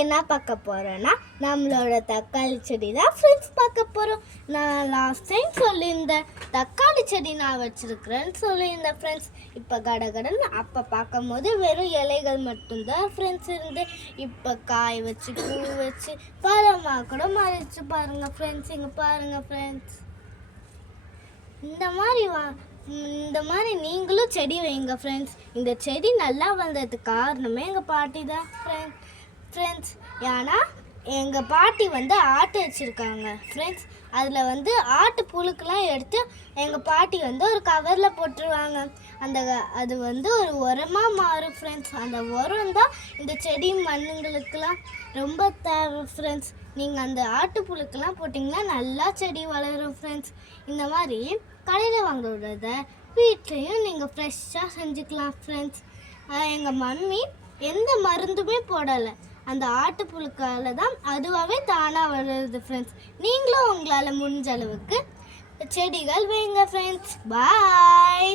என்ன பார்க்க போகிறோன்னா நம்மளோட தக்காளி செடி தான் ஃப்ரெண்ட்ஸ் பார்க்க போகிறோம். நான் லாஸ்ட் டைம் சொல்லியிருந்தேன் தக்காளி செடி நான் வச்சுருக்கிறேன்னு சொல்லியிருந்தேன் ஃப்ரெண்ட்ஸ். இப்போ கடகடன் அப்போ பார்க்கும் போது வெறும் இலைகள் மட்டும்தான் ஃப்ரெண்ட்ஸ் இருந்து இப்போ காய் வச்சு பூ வச்சு பழமாக கூட மாறிச்சு பாருங்கள் ஃப்ரெண்ட்ஸ். இங்கே பாருங்கள் ஃப்ரெண்ட்ஸ், இந்த மாதிரி நீங்களும் செடி வைங்க ஃப்ரெண்ட்ஸ். இந்த செடி நல்லா வந்ததுக்கு காரணமே எங்கள் பாட்டி தான் ஃப்ரெண்ட்ஸ். ஏன்னா எங்கள் பாட்டி ஆட்டு வச்சுருக்காங்க ஃப்ரெண்ட்ஸ். அதில் ஆட்டு புழுக்கெலாம் எடுத்து எங்கள் பாட்டி ஒரு கவரில் போட்டுருவாங்க. அது ஒரு உரமாக மாறும் ஃப்ரெண்ட்ஸ். அந்த உரம் தான் இந்த செடி மண்ணுங்களுக்கெலாம் ரொம்ப தேவை ஃப்ரெண்ட்ஸ். நீங்கள் அந்த ஆட்டு புழுக்கெல்லாம் போட்டிங்கன்னா நல்லா செடி வளரும் ஃப்ரெண்ட்ஸ். இந்த மாதிரி கடையில் வாங்குறத வீட்லேயும் நீங்கள் ஃப்ரெஷ்ஷாக செஞ்சுக்கலாம் ஃப்ரெண்ட்ஸ். எங்கள் மம்மி எந்த மருந்துமே போடலை, அந்த ஆட்டுப்புழுக்கால தான் அதுவாகவே தானாக வளருது ஃப்ரெண்ட்ஸ். நீங்களும் உங்களால் முடிஞ்ச அளவுக்கு செடிகள் வைங்க ஃப்ரெண்ட்ஸ். பாய்.